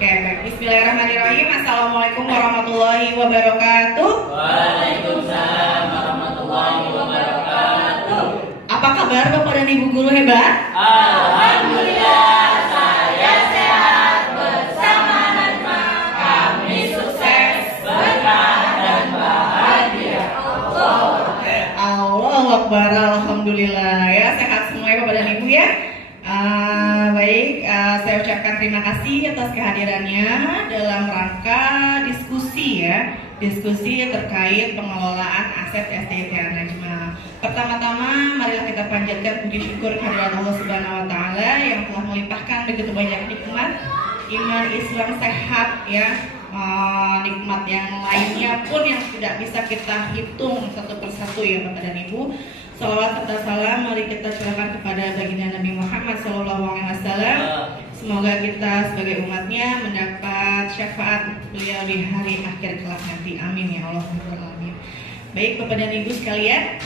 Oke, baik. Bismillahirrahmanirrahim. Assalamualaikum warahmatullahi wabarakatuh. Waalaikumsalam warahmatullahi wabarakatuh. Apa kabar Bapak dan Ibu guru hebat? Alhamdulillah, saya sehat bersama Najma. Kami sukses, berkah dan bahagia. Allahu Akbar, alhamdulillah ya, sehat semua ya Bapak dan Ibu ya. Baik, saya ucapkan terima kasih atas kehadirannya dalam rangka diskusi ya, diskusi terkait pengelolaan aset SDIT Najma. Pertama-tama, marilah kita panjatkan puji syukur kehadirat Allah Subhanahu Wa Taala yang telah melimpahkan begitu banyak nikmat, iman, Islam, sehat ya. Nikmat yang lainnya pun yang tidak bisa kita hitung satu persatu ya Bapak dan Ibu. Salawat serta salam mari kita curahkan kepada baginda Nabi Muhammad SAW. Semoga kita sebagai umatnya mendapat syafaat beliau di hari akhir kelak nanti. Amin ya Allah. Baik Bapak dan Ibu sekalian,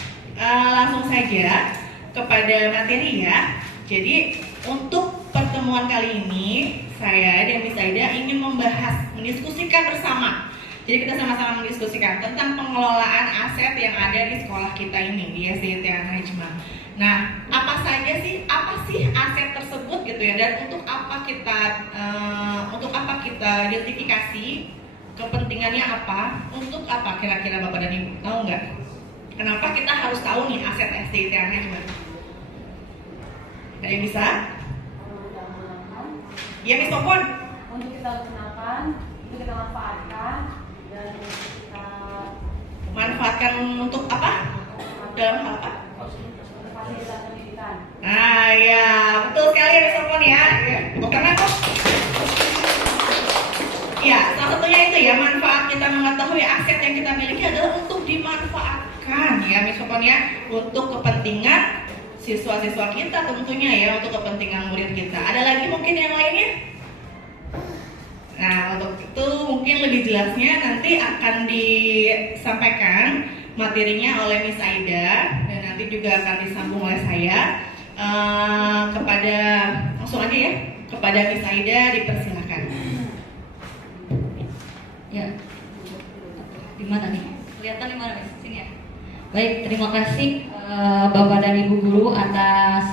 langsung saja kepada materi ya. Jadi untuk pertemuan kali ini saya dan Miss Aida ingin mendiskusikan bersama. Jadi kita sama-sama mendiskusikan tentang pengelolaan aset yang ada di sekolah kita ini di SDIT Najma. Nah, apa sih aset tersebut gitu ya, dan untuk apa kita identifikasi, kepentingannya apa, untuk apa kira-kira Bapak dan Ibu tahu nggak? Kenapa kita harus tahu nih aset SDIT Najma? Ada yang bisa? Ya, Miss Popon. Untuk kita gunakan, untuk kita manfaatkan, dan kita manfaatkan untuk apa? Dalam hal apa? fasilitas pendidikan. Nah ya, betul sekali ya Miss Popon ya. Karena kok ya, salah satunya itu ya, manfaat kita mengetahui aset yang kita miliki adalah untuk dimanfaatkan ya Miss Popon ya, untuk kepentingan siswa-siswa kita tentunya ya, untuk kepentingan murid kita. Ada lagi mungkin yang lainnya? Nah, untuk itu mungkin lebih jelasnya nanti akan disampaikan materinya oleh Miss Aida, dan nanti juga akan disambung oleh saya. Kepada langsung aja ya, kepada Miss Aida dipersilakan. Ya, di mana nih? Kelihatan di mana Miss? Sini ya. Baik, terima kasih Bapak dan Ibu guru atas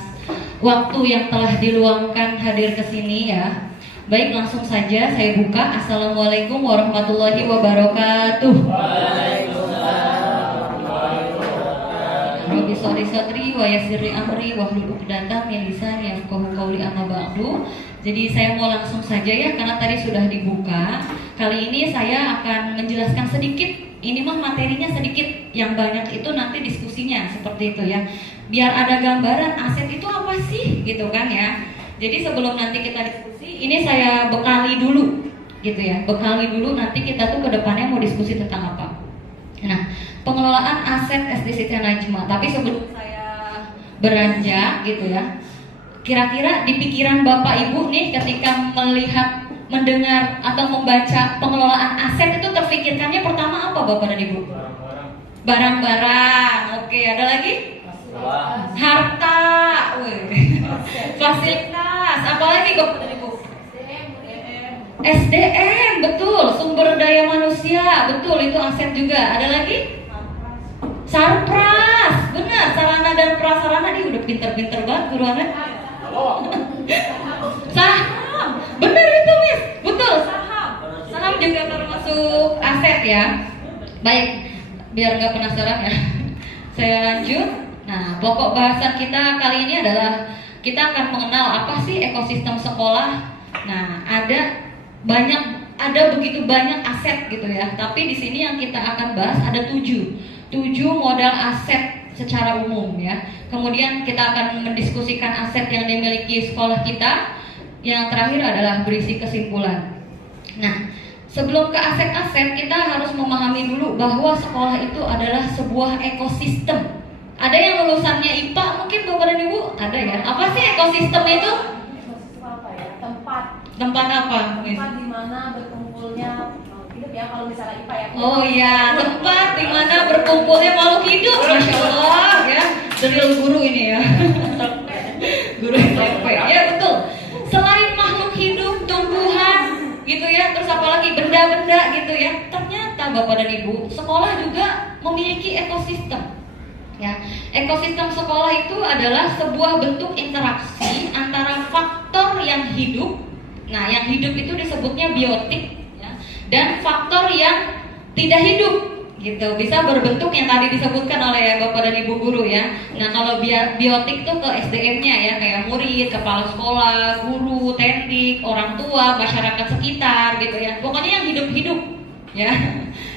waktu yang telah diluangkan hadir ke sini ya. Baik, langsung saja saya buka. Assalamualaikum warahmatullahi wabarakatuh. Rabbi sholli sadri wa yassirli amri wahlul 'uqdatam min lisani yafqahu qawli amma ba'du. Jadi saya mau langsung saja ya, karena tadi sudah dibuka. Kali ini saya akan menjelaskan sedikit. Ini mah materinya sedikit, yang banyak itu nanti diskusinya seperti itu ya. Biar ada gambaran aset itu apa sih gitu kan ya. Jadi sebelum nanti kita diskusi, ini saya bekali dulu gitu ya. Bekali dulu, nanti kita tuh ke depannya mau diskusi tentang apa. Nah, pengelolaan aset SDIT Najma. Tapi sebelum saya beranjak gitu ya, kira-kira di pikiran Bapak Ibu nih ketika melihat, mendengar atau membaca pengelolaan aset itu terfikirkannya pertama apa Bapak dan Ibu? Barang-barang. Oke, ada lagi? Harta. Fasilitas. Apalagi Bapak dan Ibu? SDM, betul. Sumber daya manusia, betul, itu aset juga. Ada lagi? Sarpras. Benar, sarana dan prasarana. Dia udah pinter-pinter banget guruannya. Saham, benar itu Miss, betul, saham juga termasuk aset ya. Baik, biar nggak penasaran ya, saya lanjut. Nah, pokok bahasan kita kali ini adalah kita akan mengenal apa sih ekosistem sekolah. Nah, ada begitu banyak aset gitu ya. Tapi di sini yang kita akan bahas ada 7 modal aset secara umum ya. Kemudian kita akan mendiskusikan aset yang dimiliki sekolah kita. Yang terakhir adalah berisi kesimpulan. Nah, sebelum ke aset-aset, kita harus memahami dulu bahwa sekolah itu adalah sebuah ekosistem. Ada yang lulusannya IPA mungkin Bapak dan Ibu? Ada ya? Apa sih ekosistem itu? Ekosistem apa ya? Tempat apa? Tempat di mana berkumpulnya makhluk hidup ya, kalau misalnya IPA ya. Oh iya, tempat di mana berkumpulnya makhluk hidup. Masya Allah ya. Dari guru ini ya. Guru SMP. Ya betul. Selain makhluk hidup, tumbuhan gitu benda-benda gitu ya. Ternyata Bapak dan Ibu, sekolah juga memiliki ekosistem. Ya, ekosistem sekolah itu adalah sebuah bentuk interaksi antara faktor yang hidup. Nah, yang hidup itu disebutnya biotik, ya, dan faktor yang tidak hidup, gitu. Bisa berbentuk yang tadi disebutkan oleh Bapak dan Ibu guru ya. Nah, kalau biotik tuh ke SDM-nya ya, kayak murid, kepala sekolah, guru, tendik, orang tua, masyarakat sekitar, gitu ya. Pokoknya yang hidup-hidup, ya.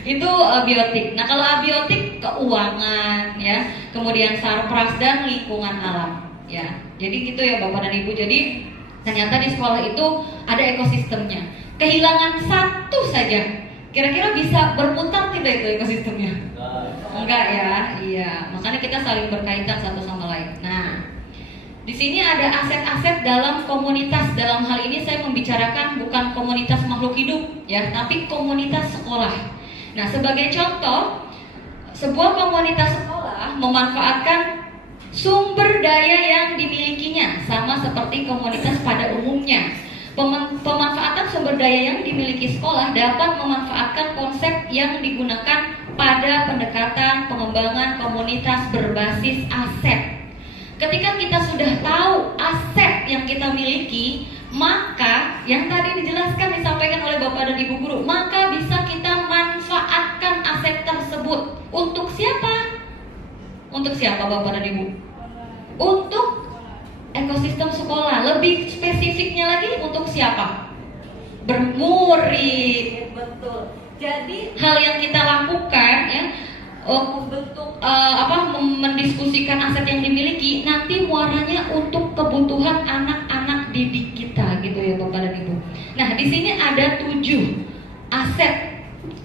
Itu biotik. Nah, kalau abiotik keuangan ya, kemudian sarpras dan lingkungan alam ya. Jadi gitu ya Bapak dan Ibu. Jadi ternyata di sekolah itu ada ekosistemnya. Kehilangan satu saja, kira-kira bisa berputar tidak itu ekosistemnya? Enggak ya. Iya, makanya kita saling berkaitan satu sama lain. Nah, di sini ada aset-aset dalam komunitas. Dalam hal ini saya membicarakan bukan komunitas makhluk hidup ya, tapi komunitas sekolah. Nah, sebagai contoh, sebuah komunitas sekolah memanfaatkan sumber daya yang dimilikinya, sama seperti komunitas pada umumnya. Pemanfaatan sumber daya yang dimiliki sekolah dapat memanfaatkan konsep yang digunakan pada pendekatan pengembangan komunitas berbasis aset. Ketika kita sudah tahu aset yang kita miliki, maka yang tadi dijelaskan disampaikan oleh Bapak dan Ibu guru, maka bisa kita manfaatkan aset tersebut. Untuk siapa? Untuk siapa Bapak dan Ibu? Untuk ekosistem sekolah. Lebih spesifiknya lagi untuk siapa? Bermurid. Betul. Jadi hal yang kita lakukan ya, membentuk mendiskusikan aset yang dimiliki, nanti muaranya untuk kebutuhan anak-anak didik kita gitu ya Bapak dan Ibu. Nah, di sini ada 7 aset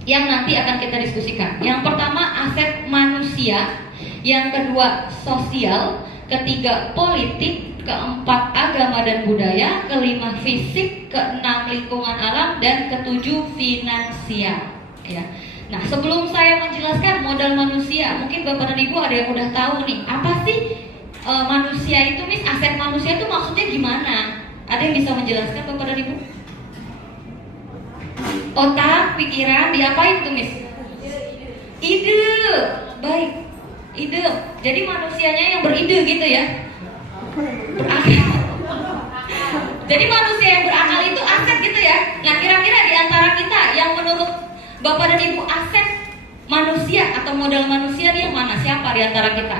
yang nanti akan kita diskusikan. Yang pertama aset manusia, yang kedua sosial, ketiga politik, keempat agama dan budaya, kelima fisik, keenam lingkungan alam, dan ketujuh finansial ya. Nah, sebelum saya menjelaskan modal manusia, mungkin Bapak dan Ibu ada yang udah tahu nih, apa sih manusia itu, Miss? Aset manusia itu maksudnya gimana? Ada yang bisa menjelaskan Bapak dan Ibu? Otak, pikiran, diapain tuh, Miss? Ide. Baik, ide. Jadi manusianya yang beride gitu ya? Berakal. Jadi manusia yang berakal itu aset gitu ya? Nah, kira-kira di antara kita yang menurut Bapak dan Ibu aset manusia atau modal manusia dia mana? Siapa di antara kita?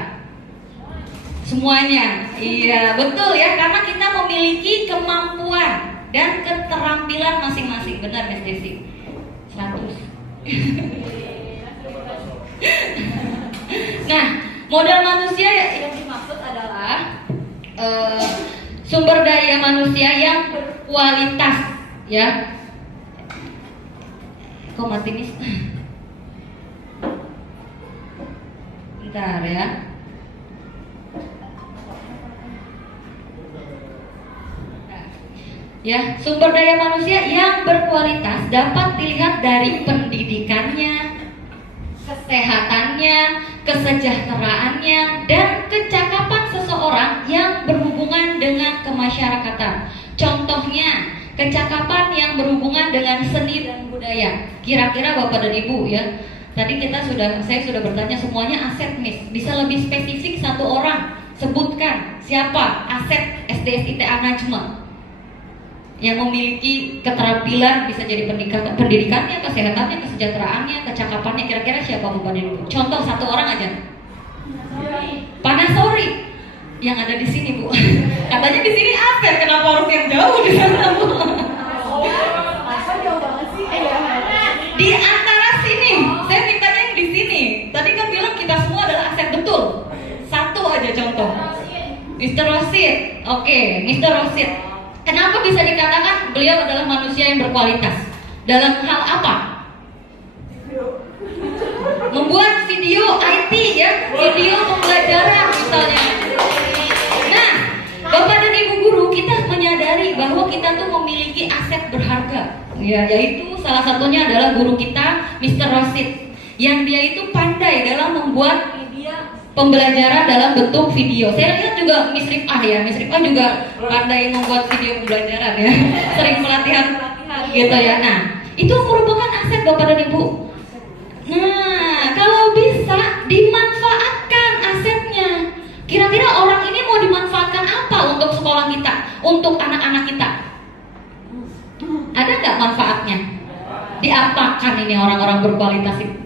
Semuanya. Iya, betul ya, karena kita memiliki kemampuan dan keterampilan masing-masing. Benar Miss Desi? 100. Nah, modal manusia yang dimaksud adalah sumber daya manusia yang berkualitas ya. Kok mati nih? Bentar ya. Ya, sumber daya manusia yang berkualitas dapat dilihat dari pendidikannya, kesehatannya, kesejahteraannya, dan kecakapan seseorang yang berhubungan dengan kemasyarakatan. Contohnya, kecakapan yang berhubungan dengan seni dan budaya. Kira-kira Bapak dan Ibu ya, tadi saya sudah bertanya semuanya aset Miss. Bisa lebih spesifik satu orang, sebutkan siapa aset SDSITA Najma yang memiliki keterampilan, bisa jadi pendidikannya, kesehatannya, kesejahteraannya, kecakapannya. Kira-kira siapa Bapak dan Ibu? Contoh satu orang aja. Panasori yang ada di sini Bu. Katanya di sini aset, kenapa harus yang jauh di sana Bu? Di antara sini, saya mintanya yang di sini. Tadi kan bilang kita semua adalah aset, betul. Satu aja contoh. Mr. Rosid. Oke, Mr. Rosid. Kenapa bisa dikatakan beliau adalah manusia yang berkualitas? Dalam hal apa? Membuat video IT ya, video pembelajaran misalnya. Nah, Bapak dan Ibu guru, kita menyadari bahwa kita tuh memiliki aset berharga. Ya, yaitu salah satunya adalah guru kita, Mr. Rosid, yang dia itu pandai dalam membuat media pembelajaran dalam bentuk video. Saya lihat juga Miss Rifah ya, Miss Rifah juga pandai membuat video pembelajaran ya, sering pelatihan gitu ya. Nah, Itu merupakan aset Bapak dan Ibu. Nah, kalau bisa dimanfaatkan asetnya. Kira-kira orang ini mau dimanfaatkan apa untuk sekolah kita, untuk anak-anak kita? Ada nggak manfaatnya? Diapakan ini orang-orang berkualitas itu?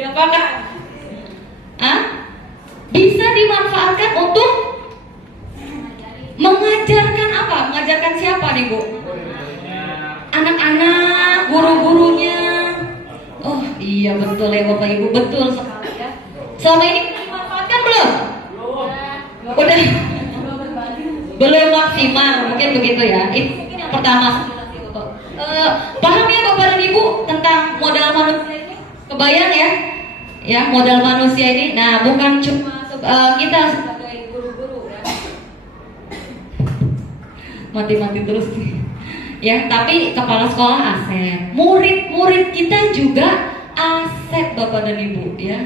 Diapakan? Bisa dimanfaatkan untuk mengajarkan apa? Mengajarkan siapa nih Bu? Anak-anak, guru-gurunya. Oh iya betul ya Bapak Ibu, betul sekali ya. Selama ini dimanfaatkan belum? Udah belum maksimal, mungkin begitu ya. Itu mungkin yang pertama. Paham ya Bapak dan Ibu tentang modal manusia ini? Kebayang ya? Ya modal manusia ini. Nah bukan cuma kita sebagai guru-guru ya. Mati-mati terus nih. Ya, tapi kepala sekolah aset, murid-murid kita juga aset Bapak dan Ibu ya,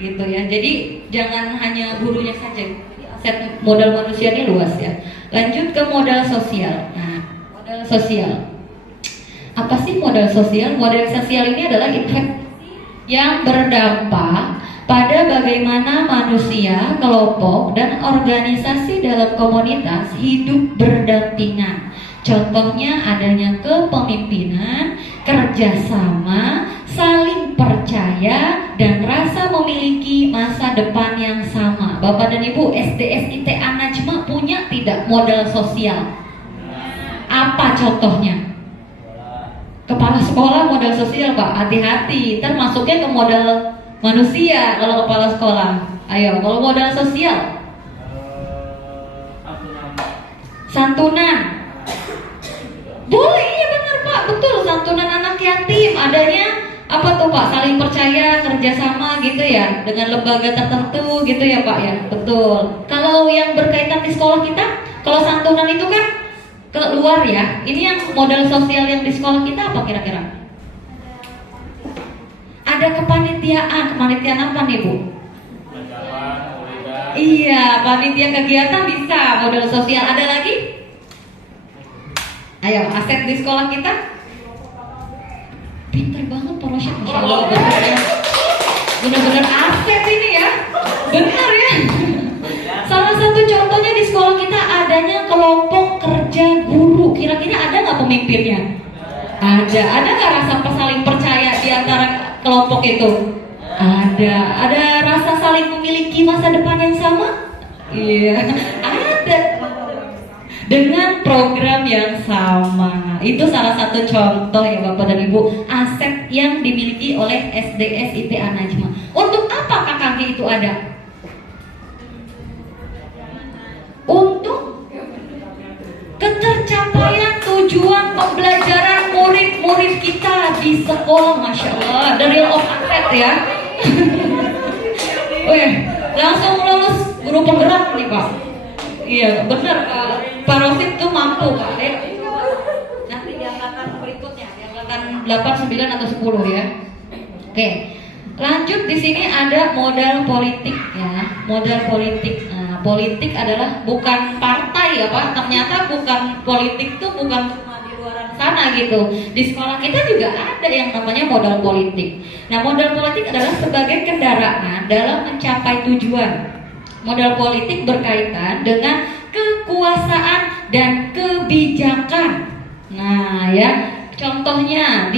gitu ya. Jadi jangan hanya gurunya saja. Aset modal manusia ini luas ya. Lanjut ke modal sosial. Nah, modal sosial. Apa sih modal sosial? Modal sosial ini adalah investasi yang berdampak pada bagaimana manusia, kelompok, dan organisasi dalam komunitas hidup berdampingan. Contohnya adanya kepemimpinan, kerjasama, saling percaya, dan rasa memiliki masa depan yang sama. Bapak dan Ibu, SDS ITA Najma punya tidak modal sosial? Apa contohnya? Kepala sekolah modal sosial Pak, hati-hati, ntar masuknya ke modal manusia kalau kepala sekolah. Ayo, kalau modal sosial? Santunan. Boleh, iya benar Pak, betul, santunan anak yatim. Adanya apa tuh Pak? Saling percaya, kerjasama gitu ya, dengan lembaga tertentu gitu ya Pak ya, betul. Kalau yang berkaitan di sekolah kita, kalau santunan itu kan keluar ya. Ini yang modal sosial yang di sekolah kita apa kira-kira? Ada kepanitiaan apa nih Bu? Iya, panitia kegiatan bisa modal sosial. Ada lagi? Ayo, aset di sekolah kita? Pinter banget Pak Rosyid, Masya Allah, benar-benar aset ini ya. Benar ya. Salah satu contohnya di sekolah kita adanya kelompok kerja guru. Kira-kira ada nggak pemimpinnya? Ada. Ada nggak rasa saling percaya di antara kelompok itu? Ada rasa saling memiliki masa depan yang sama? Iya, ada. Dengan program yang sama. Itu salah satu contoh ya Bapak dan Ibu, aset yang dimiliki oleh SDS ITA Najma. Untuk apa KKG itu ada? Untuk ketercapaian tujuan pembelajaran murid-murid kita di sekolah. Masya Allah, the real of asset ya. Langsung lulus guru penggerak nih Pak. Iya benar Pak Rosyid tuh mampu Pak. Nanti di angkatan berikutnya, di angkatan 8, 9 atau 10 ya. Oke, lanjut di sini ada modal politik ya, modal politik. Nah, politik adalah bukan partai ya Pak. Ternyata bukan politik tuh bukan cuma di luar sana gitu. Di sekolah kita juga ada yang namanya modal politik. Nah, modal politik adalah sebagai kendaraan dalam mencapai tujuan. Modal politik berkaitan dengan kekuasaan dan kebijakan. Nah, ya, contohnya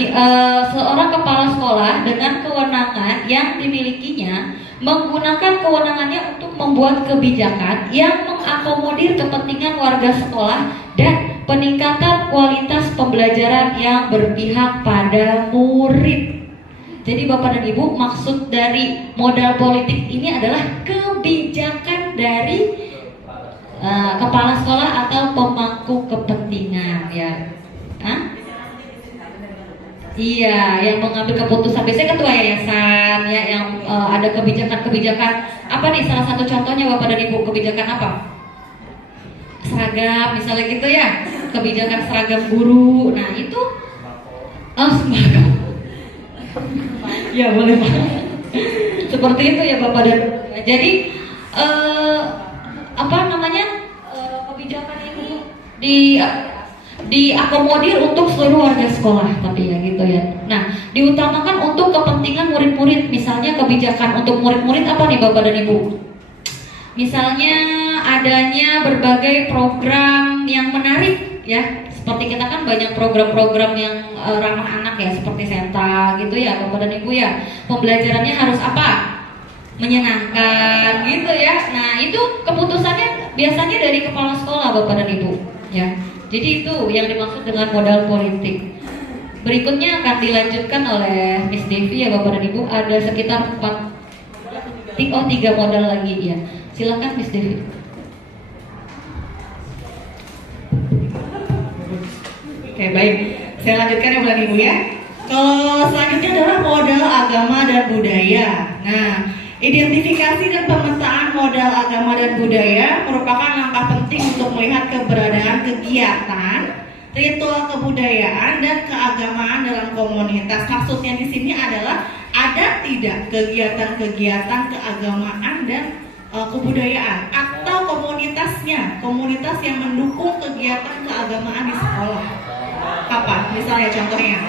seorang kepala sekolah dengan kewenangan yang dimilikinya menggunakan kewenangannya untuk membuat kebijakan yang mengakomodir kepentingan warga sekolah dan peningkatan kualitas pembelajaran yang berpihak pada murid. Jadi Bapak dan Ibu, maksud dari modal politik ini adalah kebijakan dari kepala sekolah atau pemangku kepentingan ya. Iya, yang mengambil keputusan. Biasanya ketua yayasan ya, yang ada kebijakan-kebijakan. Apa nih salah satu contohnya Bapak dan Ibu, kebijakan apa? Seragam misalnya gitu ya. Kebijakan seragam guru. Nah, itu sembako. Ya boleh Pak. Seperti itu ya Bapak dan Ibu. Jadi kebijakan ini diakomodir untuk seluruh warga sekolah, tapi ya gitu ya. Nah, diutamakan untuk kepentingan murid-murid, misalnya kebijakan untuk murid-murid apa nih Bapak dan Ibu? Misalnya adanya berbagai program yang menarik ya, seperti kita kan banyak program-program yang ramah anak ya, seperti Senta gitu ya Bapak dan Ibu ya. Pembelajarannya harus apa? Menyenangkan gitu ya. Nah itu keputusannya biasanya dari kepala sekolah Bapak dan Ibu ya. Jadi itu yang dimaksud dengan modal politik. Berikutnya akan dilanjutkan oleh Miss Devi ya Bapak dan Ibu. Ada sekitar 3 modal lagi ya. Silakan Miss Devi. Oke, baik. Saya lanjutkan ya Bapak Ibu ya. Kalau selanjutnya adalah modal agama dan budaya. Nah, identifikasi dan pemetaan modal agama dan budaya merupakan langkah penting untuk melihat keberadaan kegiatan, ritual kebudayaan dan keagamaan dalam komunitas. Maksudnya di sini adalah ada tidak kegiatan-kegiatan keagamaan dan kebudayaan atau komunitasnya, komunitas yang mendukung kegiatan keagamaan di sekolah. Apa? Misalnya contohnya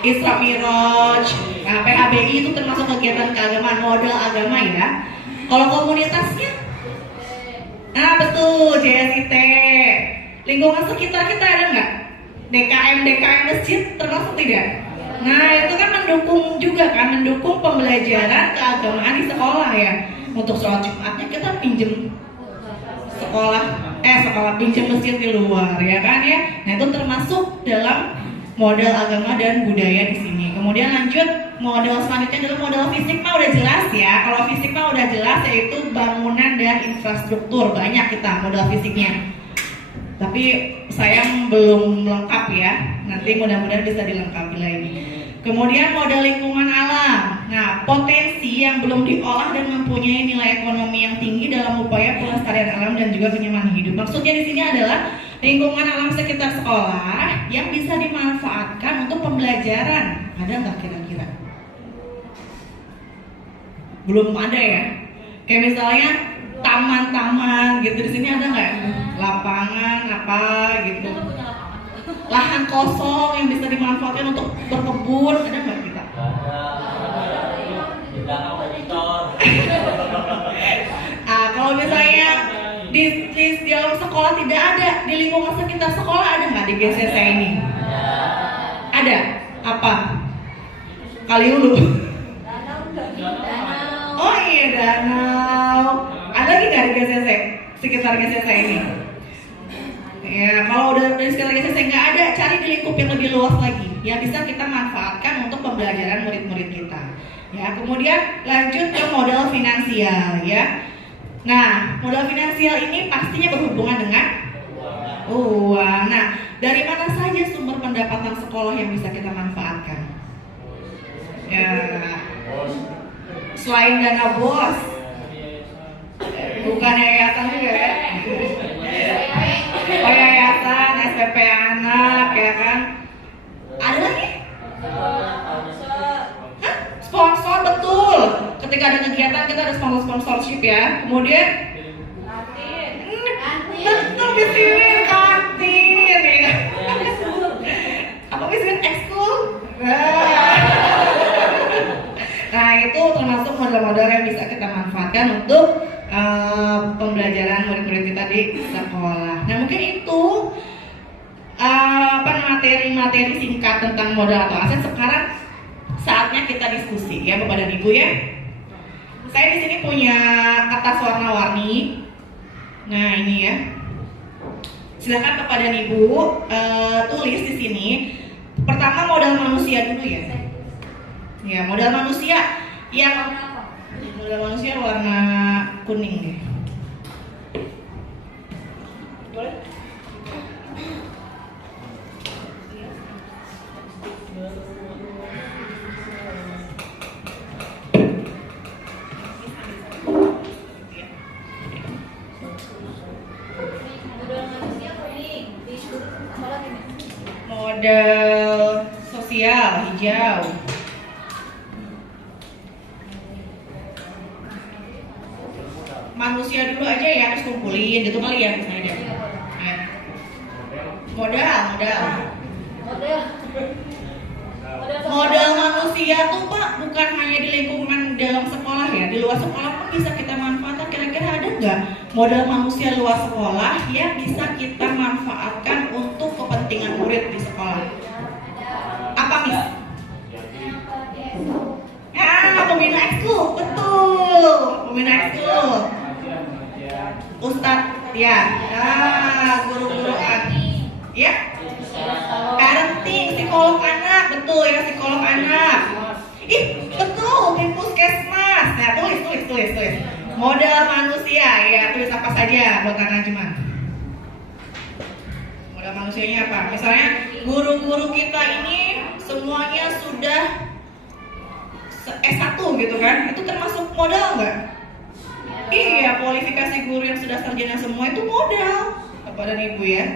Isra Miraj, nah, PHBI itu termasuk kegiatan keagamaan, modal agama ya. Kalau komunitasnya, nah betul, JSIT. Lingkungan sekitar kita ada nggak? DKM masjid termasuk tidak? Nah itu kan mendukung juga kan, mendukung pembelajaran keagamaan di sekolah ya. Untuk sholat Jumatnya kita pinjem sekolah pinjem masjid di luar ya kan ya. Nah itu termasuk dalam modal agama dan budaya di sini. Kemudian lanjut, modal selanjutnya adalah modal fisik mah udah jelas ya. Kalau fisik mah udah jelas, yaitu bangunan dan infrastruktur. Banyak kita modal fisiknya. Tapi sayang belum lengkap ya. Nanti mudah-mudahan bisa dilengkapi lagi. Kemudian modal lingkungan alam. Nah, potensi yang belum diolah dan mempunyai nilai ekonomi yang tinggi dalam upaya pelestarian alam dan juga kenyamanan hidup. Maksudnya di sini adalah lingkungan alam sekitar sekolah yang bisa dimanfaatkan untuk pembelajaran. Ada nggak kira-kira? Belum ada ya. Kayak misalnya taman-taman gitu, di sini ada nggak? Lapangan apa gitu? Lahan kosong yang bisa dimanfaatkan untuk berkebun, ada nggak kita? Kalau misalnya di dalam sekolah tidak ada, di lingkungan sekitar sekolah ada nggak di GCC ini? Ada? Apa? Kali dulu. Oh iya, danau. Ada lagi nggak di GCC? Sekitar GCC ini? Ya, kalau udah di sekitar GCC nggak ada, cari di lingkup yang lebih luas lagi, yang bisa kita manfaatkan untuk pembelajaran murid-murid kita. Ya, kemudian lanjut ke modal finansial ya. Nah, modal finansial ini pastinya berhubungan dengan uang. Nah, dari mana saja sumber pendapatan sekolah yang bisa kita manfaatkan? Ya, selain dana BOS, bukan yayasan juga ya. Oh yayasan, SPP anak ya kan. Ada lagi? Hah? Sponsor, betul. Ketika ada kegiatan kita ada sponsorship ya. Kemudian betul, bisnis kantin ya. Apa bisnis ekskul? Nah itu termasuk modal-modal yang bisa kita manfaatkan untuk pembelajaran murid-murid kita di sekolah. Nah mungkin itu materi-materi singkat tentang modal atau aset. Sekarang saatnya kita diskusi ya Bapak dan Ibu ya. Saya di sini punya kertas warna-warni. Nah ini ya. Silakan Bapak dan Ibu tulis di sini. Pertama modal manusia dulu ya. Ya modal manusia yang manusia warna kuning deh. Boleh? Modal sosial hijau. Manusia dulu aja ya, harus kumpulin gitu kali ya misalnya deh. Modal manusia tuh Pak bukan hanya di lingkungan dalam sekolah ya, di luar sekolah pun bisa kita manfaatkan. Kira-kira ada nggak modal manusia luar sekolah yang bisa kita manfaatkan untuk kepentingan murid di sekolah? Apa Miss? Pembina ekskul, betul, pembina ekskul. Ustadz, ya, guru-guru ya, parenting, psikolog anak, betul ya, psikolog anak. Betul, puskesmas. Nah, tulis. Modal manusia, ya, tulis apa saja buat Kak Najma. Modal manusianya apa? Misalnya guru-guru kita ini semuanya sudah S1 gitu kan, itu termasuk modal nggak? Iya, kualifikasi guru yang sudah sarjana semua itu modal, Bapak dan Ibu ya.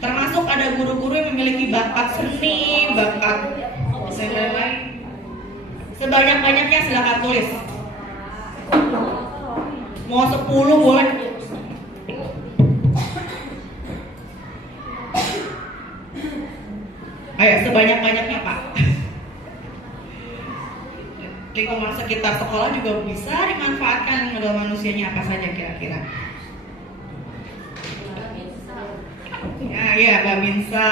Termasuk ada guru-guru yang memiliki bakat seni, bakat lain-lain. Sebanyak-banyaknya silakan tulis. Mau 10 boleh. Ayo, sebanyak-banyaknya Pak. Lingkungan sekitar sekolah juga bisa dimanfaatkan modal manusianya apa saja kira-kira? Ya, iya, Babinsa.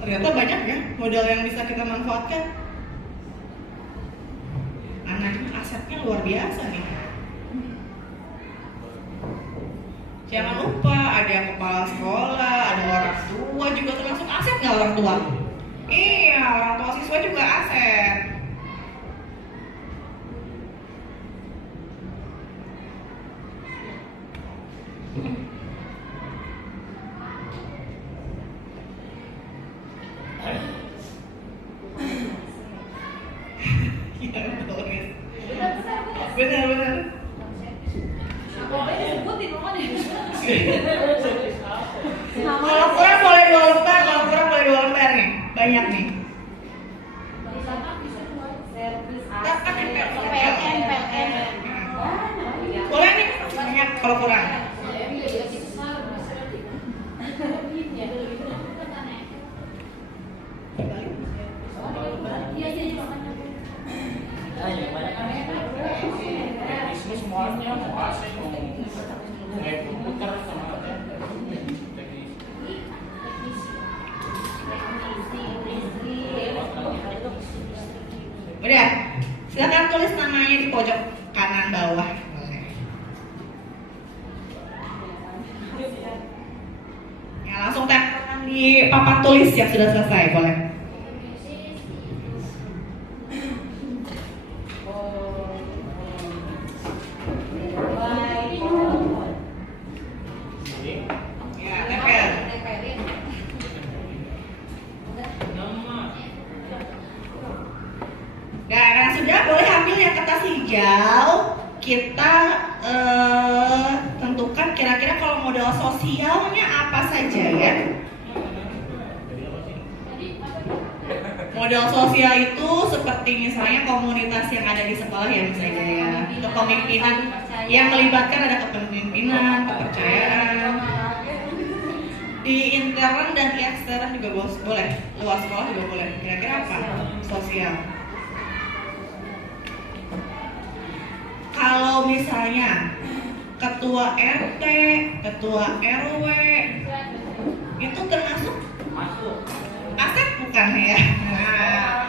Ternyata banyak ya modal yang bisa kita manfaatkan. Anaknya asetnya luar biasa nih. Jangan lupa ada kepala sekolah, ada orang tua juga termasuk aset nggak orang tua? Iya, orang tua siswa juga aset. Benar. Kalau kurang boleh 2 lembar, nih, banyak nih. Boleh nih, banyak kalau kurang. Semuanya mau asik mau komputer sama Udah, silakan tulis namanya di pojok kanan bawah. Ya, langsung tempelkan di papan tulis yang sudah selesai, boleh. Hijau, kita tentukan kira-kira kalau modal sosialnya apa saja ya. Modal sosial itu seperti misalnya komunitas yang ada di sekolah ya misalnya ya, kepemimpinan yang melibatkan ada kepemimpinan, kepercayaan. Di intern dan di ekstern juga boleh, luar sekolah juga boleh. Kira-kira apa? Sosial. Kalau misalnya ketua RT, ketua RW itu termasuk aset bukan ya? Nah,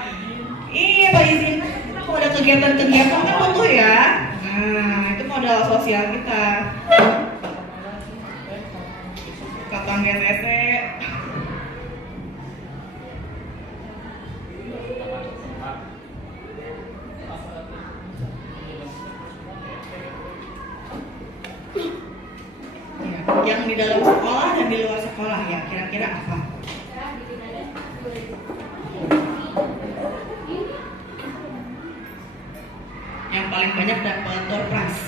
iya Pak izin kita mau ada kegiatan-kegiatan kan butuh ya. Nah itu modal sosial kita. Kakang GSS. Yang di dalam sekolah dan di luar sekolah ya, kira-kira apa? yang paling banyak dapat door prize.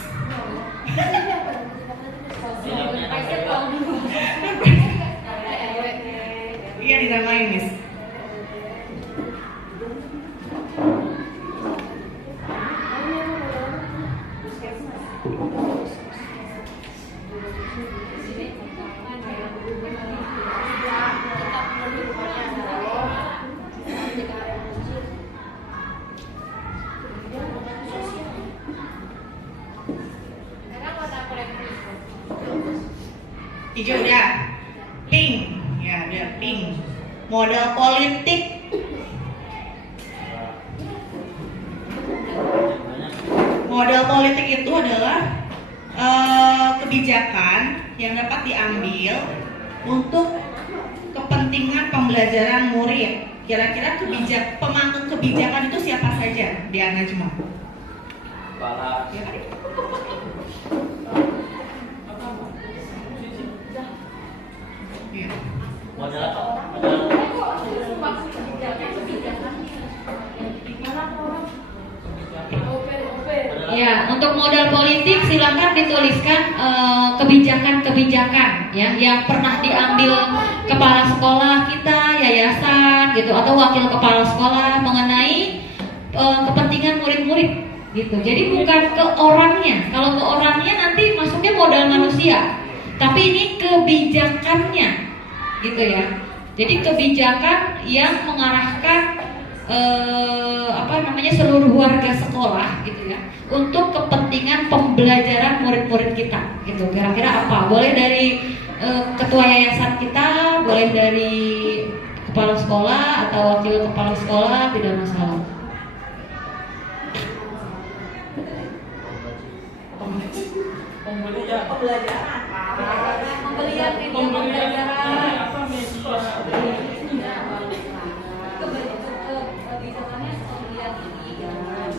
Iya, dinamain Miss. Hijau udah, pink, ya udah pink. Modal politik. Modal politik itu adalah kebijakan yang dapat diambil untuk kepentingan pembelajaran murid. Kira-kira pemangku kebijakan itu siapa saja? Diana Najma. Kepala. Ya kan? Iya. Modal apa? Modal. Ya, untuk modal politik silakan dituliskan kebijakan-kebijakan ya yang pernah diambil kepala sekolah kita, yayasan gitu atau wakil kepala sekolah mengenai kepentingan murid-murid gitu. Jadi bukan ke orangnya. Kalau ke orangnya nanti masuknya modal manusia. Tapi ini kebijakannya gitu ya. Jadi kebijakan yang mengarahkan seluruh warga sekolah gitu ya untuk kepentingan pembelajaran murid-murid kita gitu. Kira-kira apa? Boleh dari ketua yayasan kita, boleh dari kepala sekolah atau wakil kepala sekolah, tidak masalah. Pembelajaran apa media? kebijakannya pembelian ini kan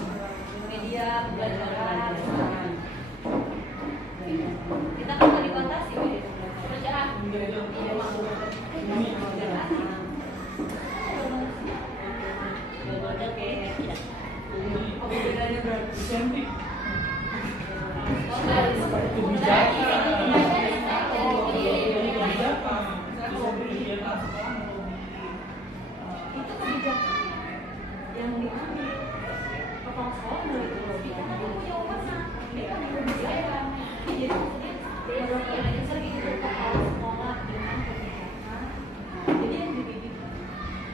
media pembelajaran kita kan nggak dibatasi pekerjaan yang diambil kepala sekolah dari itu karena dia punya wewenang dia kan yang berbicara jadi maksudnya dia sering itu kepala sekolah dengan kebijakan jadi yang dididik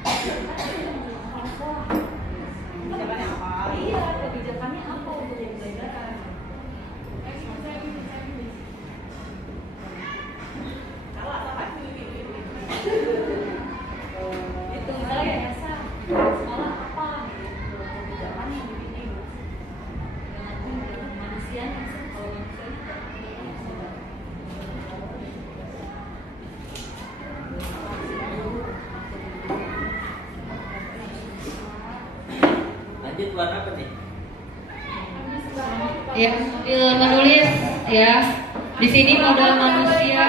kepala sekolah kebijakannya apa? Iya, kebijakannya apa untuk yang pelajaran kalau apa itu misalnya yayasan sekolah apa gitu kebijakan yang dibikin dengan manusianya kalau Lanjut warna apa nih? Ya, menulis ya. Di sini modal manusia.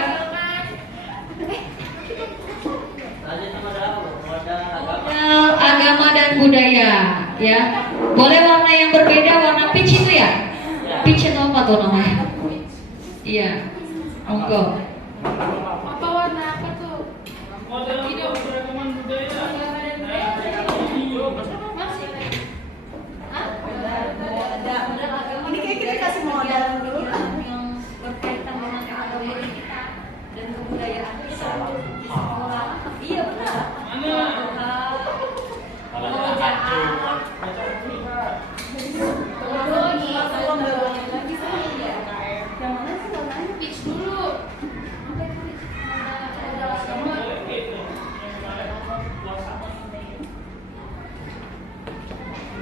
Lanjut modal apa? Modal agama. Modal agama dan budaya ya. Boleh warna yang berbeda, warna peach itu ya? Peach itu apa tuh namanya? Iya. Monggo. apa warna apa tuh? Modal keberagaman budaya. Ini kayak kita kasih modal dulu yang berkaitan dengan agama kita dan kebudayaan kita di sekolah. Iya benar. Yang mana sih warnanya? Peach dulu. Apa itu peach? Modal agama.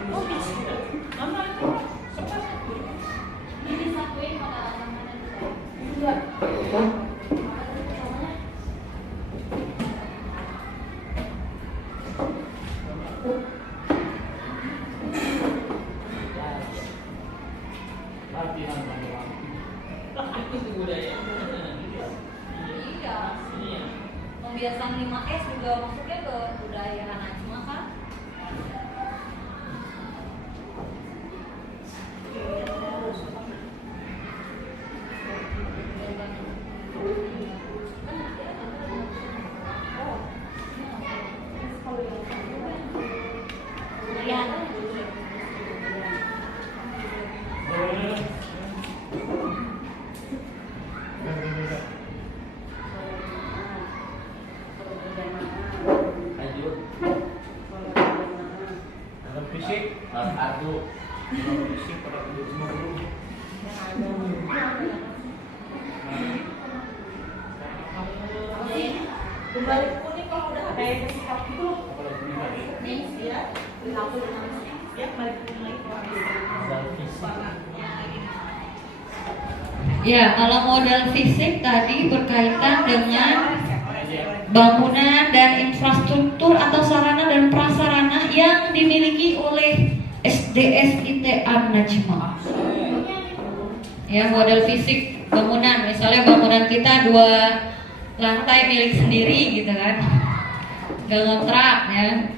Oh peach. Ini satuin modal agama dan budaya. Latihan itu budaya. Iya. Pembiasaan 5S juga masuknya ke budaya Najma kan? Kembali kuning kalau udah kayak sikap gitu. Nih ya, aku ya balik kuning lagi. Ya, kalau modal fisik tadi berkaitan dengan bangunan dan infrastruktur atau sarana dan prasarana yang dimiliki oleh SDSIT An-Najmah. Ya, modal fisik bangunan, misalnya bangunan kita 2 lantai milik sendiri gitu kan, nggak ngontrak ya.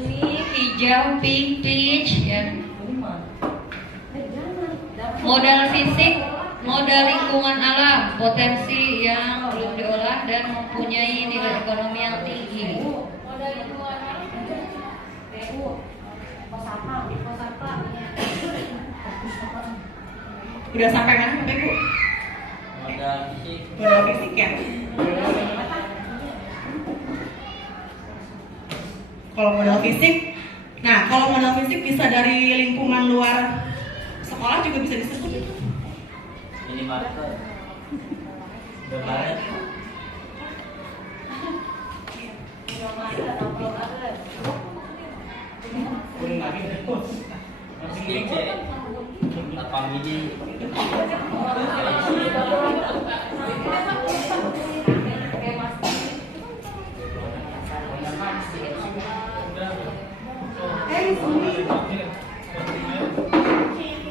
Kuning, hijau, pink, peach ya. Modal fisik, modal lingkungan alam, potensi yang belum diolah dan mempunyai nilai ekonomi yang tinggi. Modal lingkungan alam PU, Posapa. Udah sampai mana Bapak Ibu? Modal fisik. Modal fisik ya. Kalau modal fisik, nah kalau modal fisik bisa dari lingkungan luar sekolah juga bisa disebut. Ini marker. Gambaran. Stick apa midi?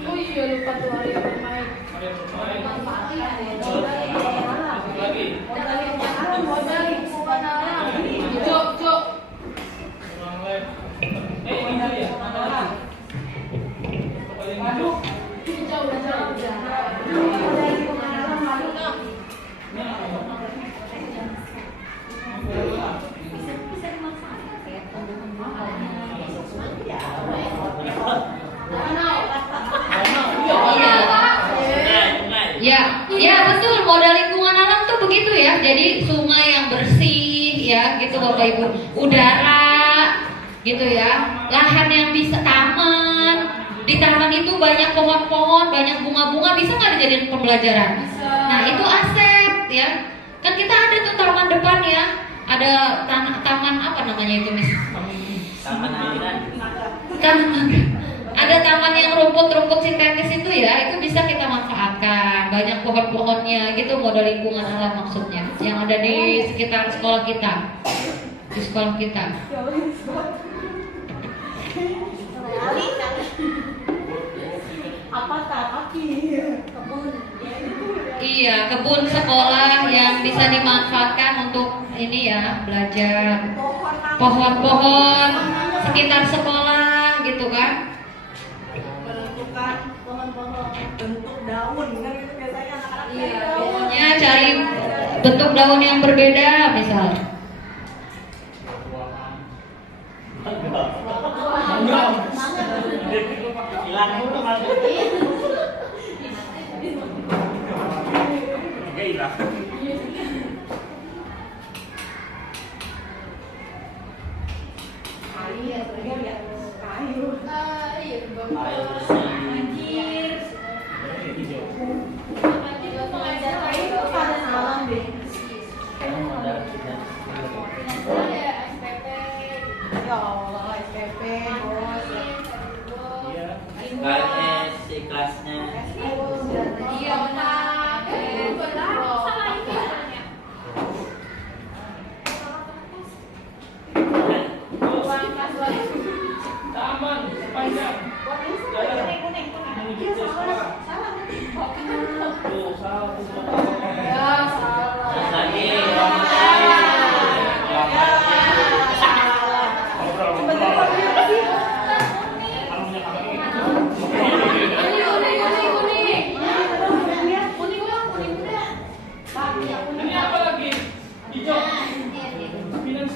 Oh iya lupa tuh hari bermain. Modal lingkungan alam. Cok. Ya betul, modal lingkungan alam tuh begitu ya. Jadi sungai yang bersih ya, gitu Bapak Ibu. Udara, gitu ya. Lahan yang bisa taman. Di taman itu banyak pohon-pohon, banyak bunga-bunga, bisa nggak dijadiin pembelajaran? Nah itu aset ya. Kan kita ada tuh taman depan ya. Ada taman apa namanya itu Miss? Taman aliran. Ada taman yang rumput-rumput sintetis itu ya, itu bisa kita manfaatkan. Banyak pohon-pohonnya gitu, modal lingkungan alam maksudnya. Yang ada di sekitar sekolah kita. Di sekolah kita. Kebun. Iya, kebun sekolah yang bisa dimanfaatkan untuk ini ya, belajar. Pohon-pohon sekitar sekolah gitu kan. Menentukan pohon-pohon bentuk daun kan itu biasanya anak-anak Biasanya cari bentuk daun yang berbeda misal. Hilang dulu mas. Air bersih. Modal kita. KS si kelasnya.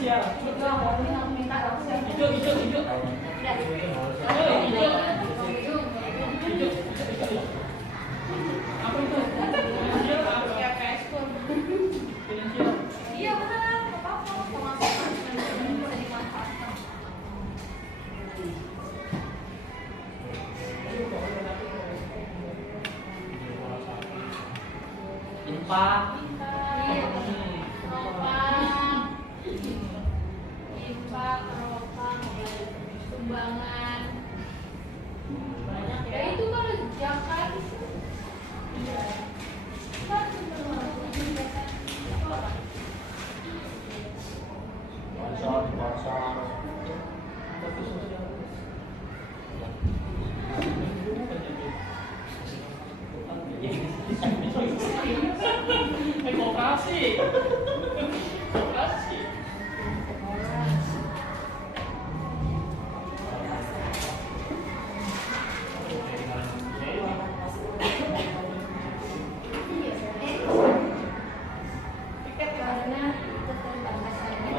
finansial. Itu aku minta Hijau. Apa itu? Finansial apa? ya kayak ekspor. Finansial. Iya benar, apa-apa pemasukan bisa dimanfaatkan. Infak. Iya, ropang, infak, ropang, sumbangan. Ya itu kan zakat. Iya. Kan zakat. Sponsor. Koperasi. Karena keterbatasannya.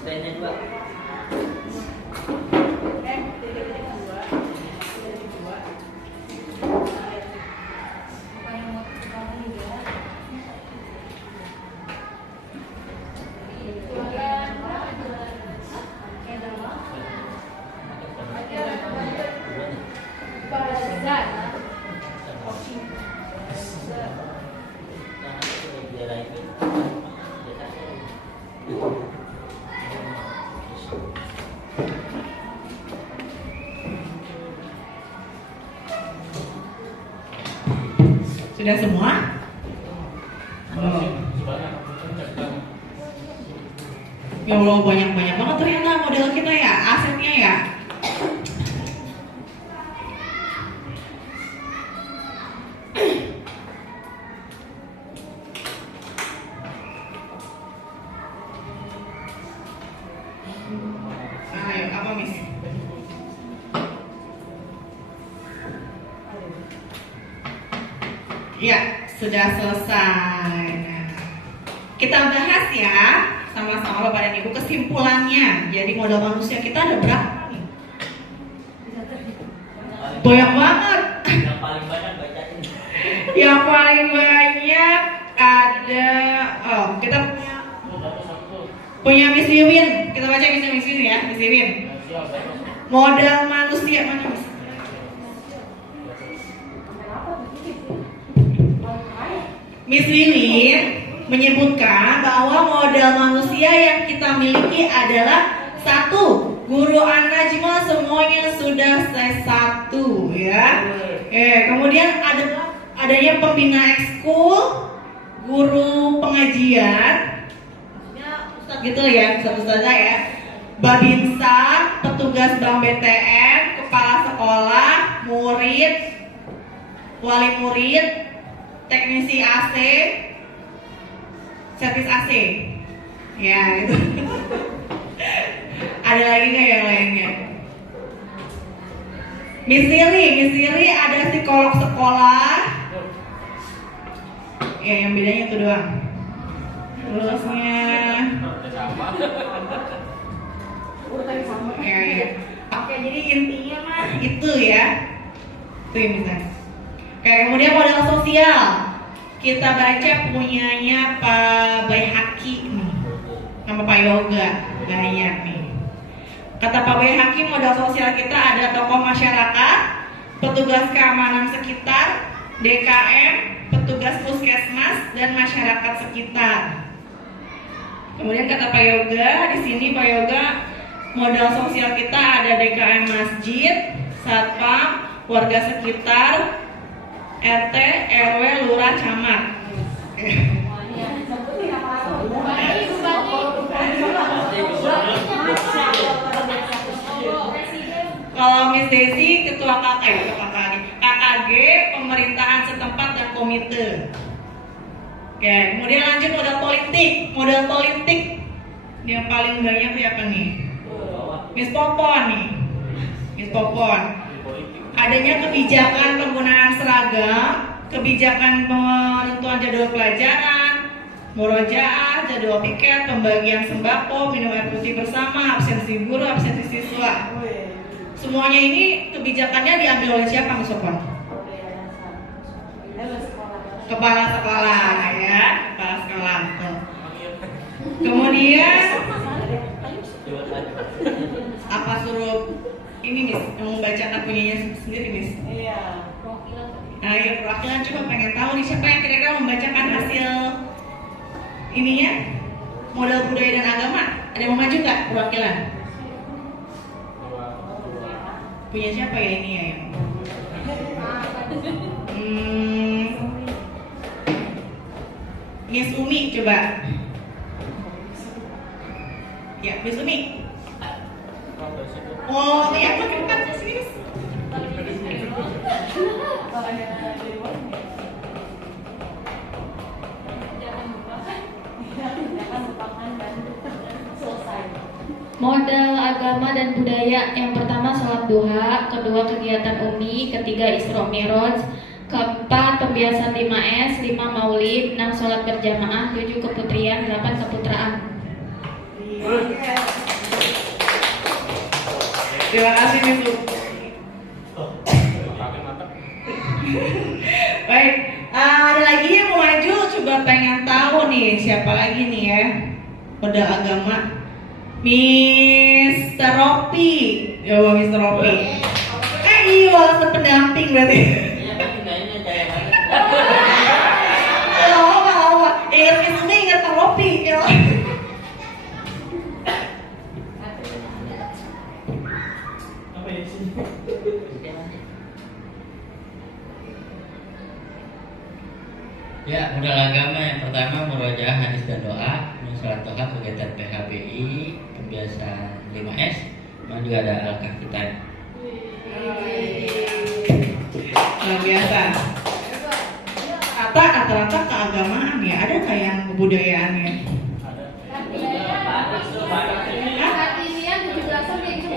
ST-nya juga. Sudah semua? Ya Allah, banyak banget ternyata model kita ya, asetnya ya. Ayo, apa Miss? Ya, sudah selesai. Nah, kita bahas ya sama-sama Bapak dan Ibu kesimpulannya. Jadi modal manusia kita ada berapa nih? Banyak banget. Yang paling banyak bacain. Yang paling banyak ada, kita punya Miss Wiwin. Kita baca Miss Wiwin ya, Miss Wiwin. Modal manusia mana Miss? Miss Wiwin menyebutkan bahwa modal manusia yang kita miliki adalah 1. Guru An-Najma semuanya sudah S1 ya. Kemudian adanya pembina ekskul, guru pengajian, maksudnya ustadz gitu ya, ustadz ya. Babinsa, petugas Bank BTN, kepala sekolah, murid, wali murid, teknisi AC, servis AC, ya gitu. Ada lagi nggak yang lainnya? Miss Siri ada psikolog sekolah. Ya yang bedanya itu doang. Terusnya, ya. Oke, jadi intinya mah itu ya. Itu yang misalnya. Oke, kemudian modal sosial. Kita baca punyanya Pak Baihaqi nih, sama Pak Yoga, banyak nih. Kata Pak Baihaqi, modal sosial kita ada tokoh masyarakat, petugas keamanan sekitar, DKM, petugas puskesmas, dan masyarakat sekitar. Kemudian kata Pak Yoga, di sini Pak Yoga, modal sosial kita ada DKM masjid, satpam, warga sekitar, RT, RW, lurah, camat. Kalau Miss Desi ketua KKG, pemerintahan setempat dan komite. Oke, kemudian lanjut modal politik. Modal politik yang paling banyak siapa nih? Miss Popon nih. Miss Popon. Adanya kebijakan penggunaan seragam, kebijakan penentuan jadwal pelajaran, murojaah, jadwal piket, pembagian sembako, minum air putih bersama, absensi guru, absensi siswa. Semuanya ini kebijakannya diambil oleh siapa, Miss Popon? Kepala sekolah ya, kepala sekolah. Tuh. Kemudian apa suruh ini Miss membacakan punyanya sendiri Miss? Iya. Nah ya perwakilan coba pengen tahu nih siapa yang kira-kira membacakan hasil ininya modal budaya dan agama. Ada yang mau maju nggak perwakilan? Punya siapa ya ini ya? Miss Umi coba. Ya, Miss Umi. Oh, ya, ke depan sini, Miss. Modal agama dan budaya yang pertama sholat duha, kedua kegiatan umi, ketiga Isra Mi'raj, keempat pembiasan 5S, 5 maulid, 6 sholat berjamaah, 7 keputrian, 8 keputraan. Terima kasih Miss Umi. Baik, ada lagi yang mau maju, coba pengen tahu nih siapa lagi nih ya modal agama. Mr. Ropi, coba Mr. Ropi. Iya, langsung pendamping berarti. Iya, tapi kayaknya saya lagi. Ingat Miss Umi, ingat Pak Ropi. Ya, modal agama yang pertama murojaah, hadis dan doa, sholat duha, kegiatan PHBI, pembiasaan 5S, kemudian juga ada Al-Kafitan. Luar biasa. Rata-rata keagamaan ya, ada nggak yang kebudayaannya?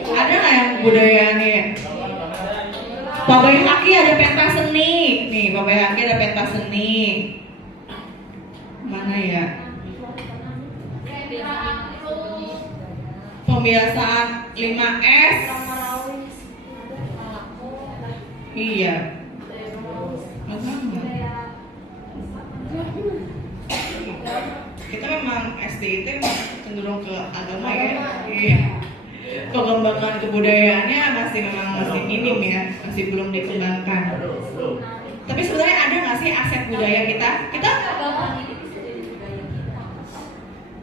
Ada nggak yang kebudayaannya? Pak Bayhaki ada pentas seni, nih Pak Bayhaki ada pentas seni. Mana ya? Pembiasaan 5S. Iya. Agama. Kita memang SDIT cenderung ke agama ya. Iya. Pengembangan kebudayaannya masih minim ya, masih belum dikembangkan. Tapi sebenarnya ada nggak sih aset budaya kita?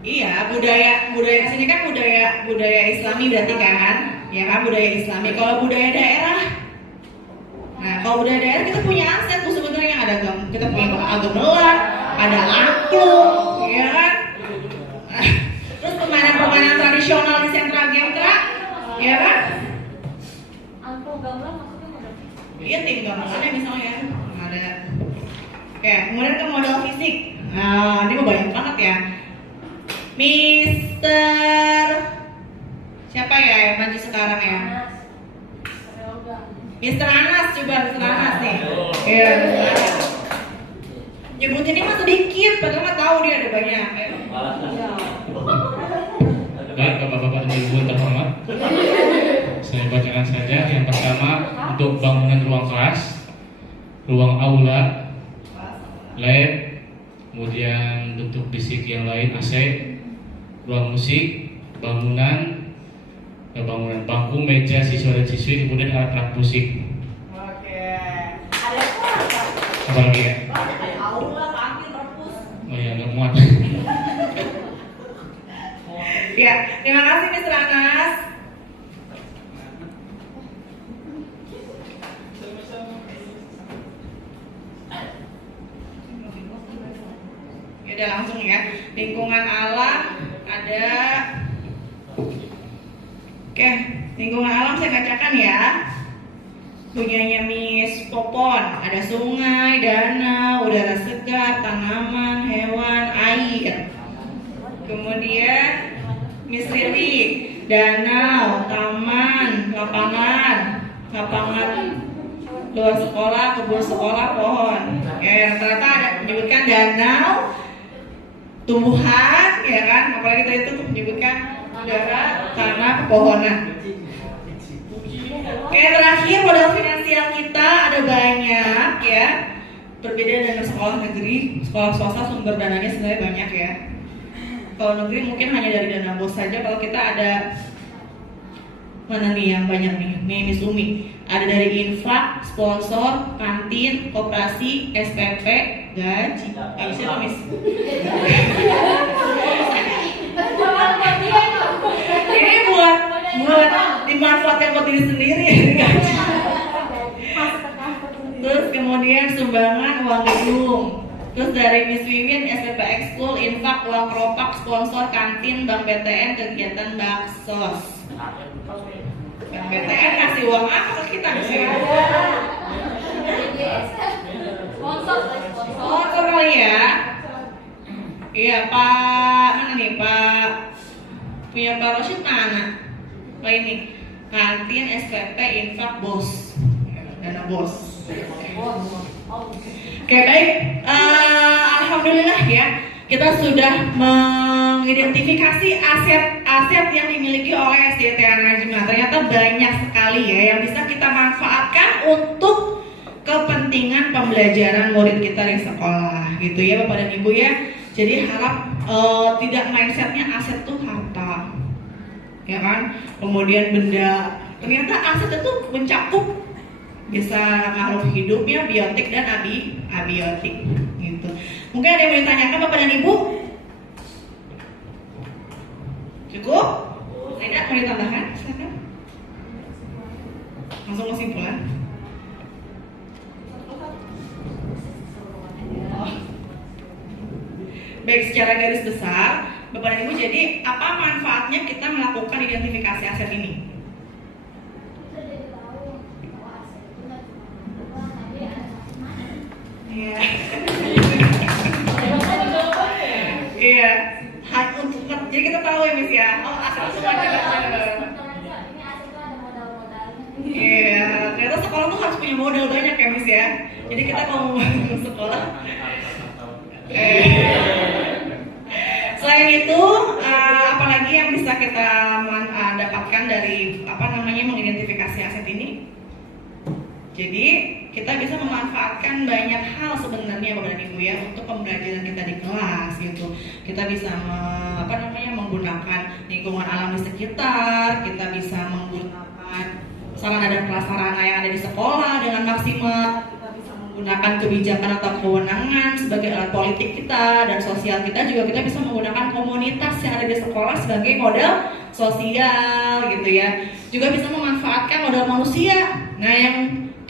Iya, budaya di sini kan budaya Islami berarti kan, ya kan budaya Islami. Kalau budaya daerah, nah kalau budaya daerah kita punya aset tuh sebenarnya ada kita punya gamelan, ada angklung, ya kan. Terus permainan tradisional di sentra Gemtra, ya kan? Angklung gamelan maksudnya modal fisik. Iya tim gamelannya misalnya ada. Oke, kemudian ke modal fisik. Nah, ini banyak banget ya. Mister siapa ya yang maju sekarang ya? Mister Anas, coba Mister Anas nih. Iya. Nyebutinnya mah sedikit, padahal mah tahu dia ada banyak. Baik, Bapak-bapak dan Ibu terhormat, saya bacakan saja. Yang pertama untuk bangunan ruang kelas, ruang aula, lab, kemudian bentuk fisik yang lain AC, ruang musik, bangunan bangku, meja siswa dan siswi, kemudian alat-alat musik. Oke. Ada apa? Apa lagi ya? Aula, kantin, perpus. Oh ya, nggak muat. Ya, terima kasih Mister Anas. Ya udah langsung ya. Lingkungan alam ada. Oke, lingkungan alam saya bacakan ya. punyanya Miss Popon, ada sungai, danau, udara segar, tanaman, hewan, air. Kemudian Miss Riri, danau, taman, lapangan luar sekolah, kebun sekolah, pohon. Ya, rata-rata ada menyebutkan danau, tumbuhan, ya kan? Apalagi tadi itu menyebutkan udara, tanah, pepohonan. Oke, terakhir modal finansial kita ada banyak ya. Berbeda dengan sekolah negeri, sekolah swasta sumber dananya sebenarnya banyak ya. Kalau negeri mungkin hanya dari dana bos saja. Kalau kita ada mana nih yang banyak nih? Nih Miss Umi. Ada dari infak, sponsor, kantin, koperasi, SPP, gaji. Siapa Miss? Ini buat dimanfaatkan buat diri sendiri ya. Terus kemudian sumbangan uang gedung. Terus dari Miss Wiwin, SPP Ekskul, infak, uang keropak, sponsor, kantin, Bank BTN, kegiatan baksos. Bank BTN kasih uang apa ke kita Miss Wiwin? Sponsor kali ya. Iya Pak, mana nih Pak? Punya Pak Rosyid mana? Pak ini kantin, SPP, infak, bos, dana bos. Oke baik, alhamdulillah ya kita sudah mengidentifikasi aset-aset yang dimiliki oleh SDTH Najma. Ternyata banyak sekali ya yang bisa kita manfaatkan untuk kepentingan pembelajaran murid kita di sekolah, gitu ya Bapak dan Ibu ya. Jadi harap tidak mindsetnya aset tuh harta, ya kan? Kemudian benda. Ternyata aset itu mencakup bisa makhluk hidupnya, biotik dan abiotik gitu. Mungkin ada yang mau ditanyakan Bapak dan Ibu? Cukup? Tidak mau ditambahkan? Silakan. Langsung kesimpulan. Baik, secara garis besar Bapak dan Ibu, jadi apa manfaatnya kita melakukan identifikasi aset ini? Iya. Iya. Jadi kita tahu ya Miss ya. Oh, aset itu macam-macam. Iya. Ternyata sekolah tuh harus punya modal banyak ya Miss ya. Jadi kita kalau mau masuk sekolah. Selain itu, apalagi yang bisa kita dapatkan dari mengidentifikasi aset ini? Jadi kita bisa memanfaatkan banyak hal sebenarnya Bapak dan Ibu ya untuk pembelajaran kita di kelas gitu. Kita bisa menggunakan lingkungan alam di sekitar, kita bisa menggunakan sarana dan prasarana yang ada di sekolah dengan maksimal. Kita bisa menggunakan kebijakan atau kewenangan sebagai alat politik kita dan sosial kita juga. Kita bisa menggunakan komunitas yang ada di sekolah sebagai model sosial gitu ya. Juga bisa memanfaatkan modal manusia. Nah yang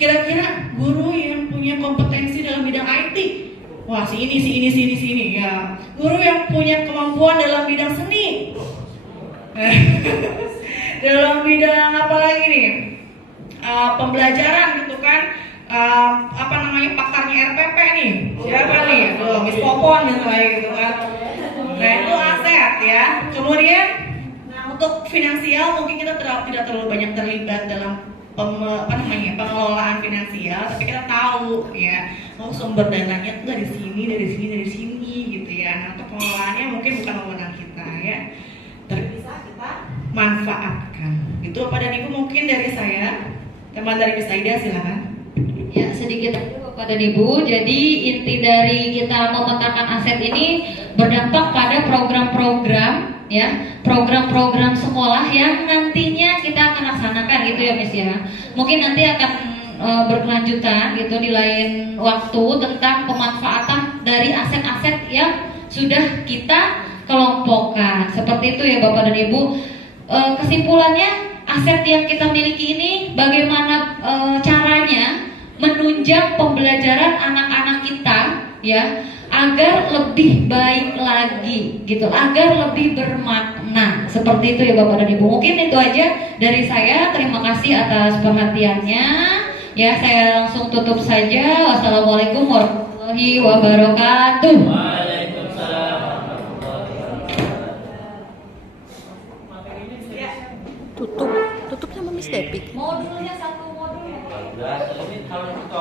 kira-kira guru yang punya kompetensi dalam bidang IT, wah si ini ya. Guru yang punya kemampuan dalam bidang seni, dalam bidang apa lagi nih, pembelajaran gitu kan, pakarnya RPP nih, siapa nih? Miss Popon misalnya gitu kan. Nah itu aset ya. Kemudian, untuk finansial mungkin kita tidak terlalu banyak terlibat dalam pengelolaan finansial, tapi kita tahu ya, sumber dananya tuh dari sini gitu ya. Nah, untuk pengelolaannya mungkin bukan wewenang kita ya, tapi bisa kita manfaatkan. Itu Bapak dan Ibu mungkin dari saya. Teman dari Miss Aida silakan. Ya, sedikit aja Bapak dan Ibu. Jadi inti dari kita memetakan aset ini berdampak pada program-program ya, program-program sekolah yang nantinya kita akan laksanakan gitu ya Miss ya. Mungkin nanti akan berkelanjutan gitu di lain waktu tentang pemanfaatan dari aset-aset yang sudah kita kelompokkan. Seperti itu ya Bapak dan Ibu. Kesimpulannya, aset yang kita miliki ini bagaimana caranya menunjang pembelajaran anak-anak kita ya, agar lebih baik lagi gitu, agar lebih bermakna. Seperti itu ya Bapak dan Ibu. Mungkin itu aja dari saya. Terima kasih atas perhatiannya. Ya, saya langsung tutup saja. Wassalamualaikum warahmatullahi wabarakatuh. Waalaikumsalam warahmatullahi wabarakatuh. Tutup sama Miss Depi. Modulnya satu modul ya. Ini kalau kita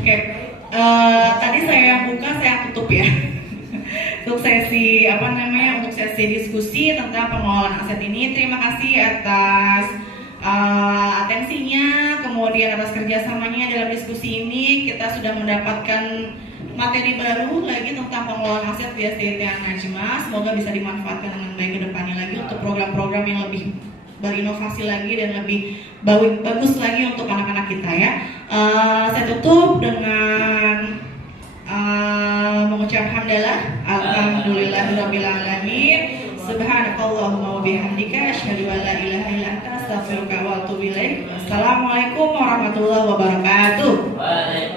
Oke, tadi saya buka, saya tutup ya. Untuk sesi untuk sesi diskusi tentang pengelolaan aset ini. Terima kasih atas atensinya, kemudian atas kerjasamanya dalam diskusi ini. Kita sudah mendapatkan materi baru lagi tentang pengelolaan aset di SDT Najma. Semoga bisa dimanfaatkan dengan baik ke depannya lagi untuk program-program yang lebih berinovasi lagi dan lebih bagus lagi untuk anak-anak kita ya. Saya tutup dengan mengucap hamdalah, alhamdulillahirabbil alamin, subhanakallahumma wa bihamdika asyhadu an la ilaha illa anta astaghfiruka wa atubu ilaik. Assalamualaikum warahmatullahi wabarakatuh. Waalaikumsalam.